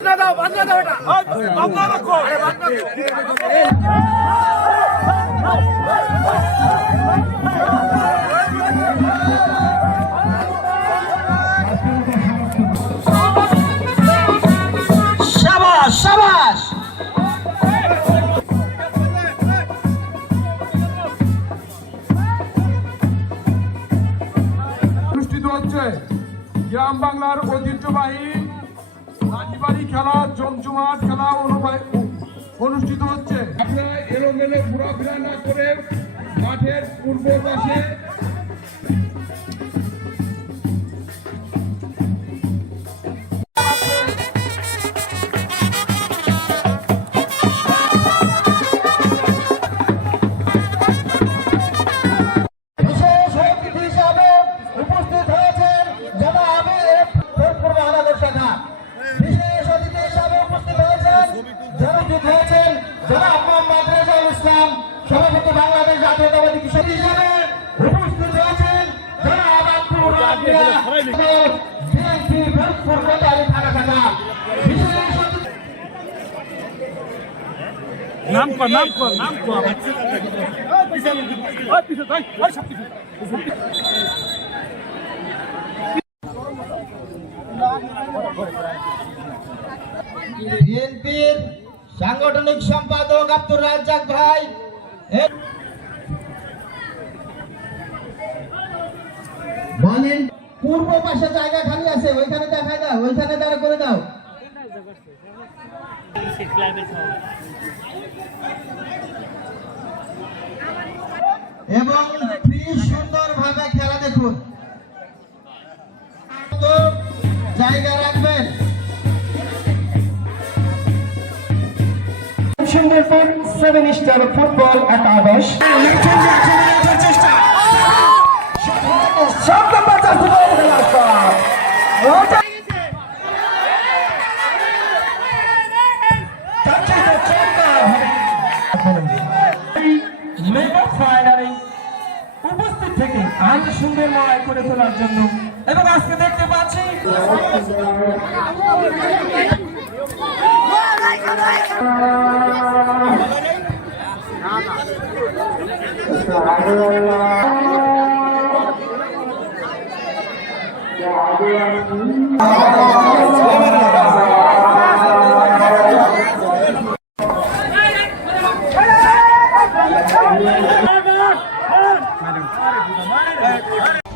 বাংলা দাও বাংলা দাও এটা। বাংলা রাখো। আরে বাংলা সাবাস সাবাস। অনুষ্ঠিত হচ্ছে গ্রাম বাংলার ঐতিহ্যবাহী রাজবাড়ি খেলা জমজমাট খেলা অনুষ্ঠিত হচ্ছে। আপনারা এলোমেলো ঘোরাফেরা না করে মাঠের পূর্ব পাশে ইসলাম সভাপতি বাংলাদেশ জাতীয়তাবাদী কৃষক হিসাবে উপস্থিত হয়েছেন জনাব আব্দুর নাম কর নাম কর নাম কর। বিএনপির সাংগঠনিক সম্পাদক আব্দুর রাজ্জাক ভাই। বলেন পূর্ব পাশে জায়গা খালি আছে ওইখানে দেখাই দাও ওইখানে দাঁড়া করে দাও। এবং ফ্রি সুন্দরভাবে খেলা দেখুন। জায়গা রাখবেন সুন্দরপুর সেভেন স্টার ফুটবল একাদশ মেগা ফাইনালে উপস্থিত থেকে আজ সুন্দর লড়াই করে তোলার জন্য এবং আজকে দেখতে পাচ্ছি Madam.